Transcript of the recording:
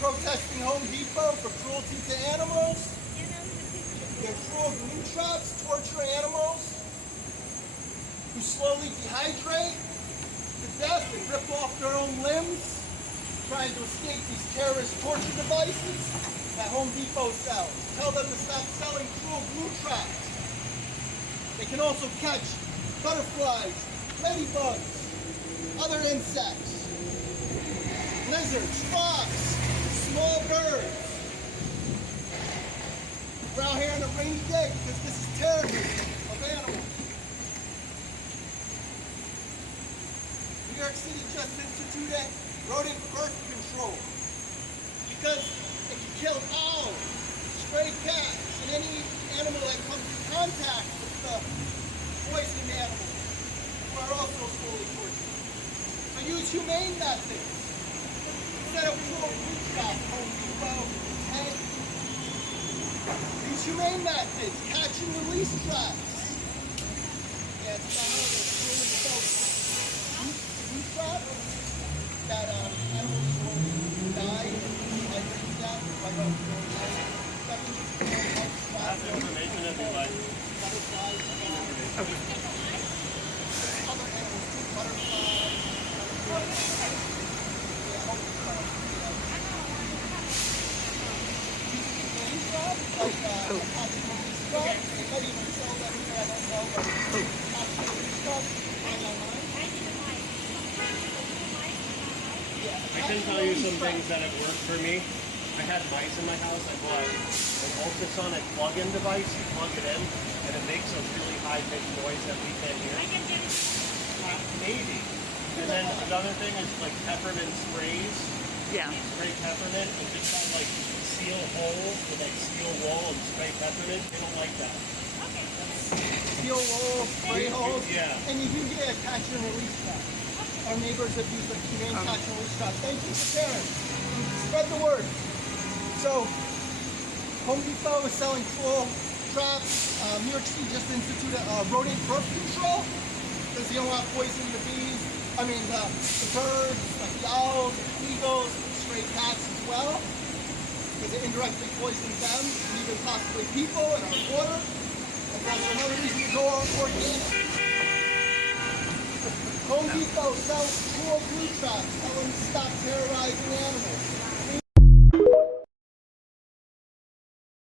protesting Home Depot for cruelty to animals. Their cruel glue traps torture animals who slowly dehydrate to death and rip off their own limbs, trying to escape these terrorist torture devices that Home Depot sells. Tell them to stop selling cruel glue traps. They can also catch butterflies, ladybugs, other insects, lizards, frogs, small birds. We're out here on a rainy day because this is terrorism of animals. New York City just instituted rodent birth control because it can kill owls, stray cats, and any animal that comes in contact with the poisoned animals who are also slowly tortured. So use humane methods instead of cruel glue traps, Home Depot, and use humane methods, catch and release traps. Yeah, it's not really glue traps that animals will die by breaking down by the Have information if you like. butterflies, other animals too, butterflies, they might even sell them here, I don't know, but I can tell you some things that have worked for me. I had mice in my house. I bought an ultrasonic plug-in device. You plug it in, and it makes a really high-pitched noise that we can't hear. Maybe. And then another thing is like peppermint sprays. Yeah. Spray peppermint and just have like seal holes with like steel wool and spray peppermint. They don't like that. steel wool, spray holes, Yeah. and you can get a catch and release trap. Our neighbors have used a humane catch and release trap. Thank you for sharing. Spread the word. So, Home Depot is selling cruel traps. New York City just instituted rodent birth control because you don't want to poison the bees. I mean the birds, like the owls, the eagles, stray cats as well, because it indirectly poisons them, and even possibly people and our water. And that's another reason to go organic. Home Depot sells cruel glue traps. Tell them to stop terrorizing animals.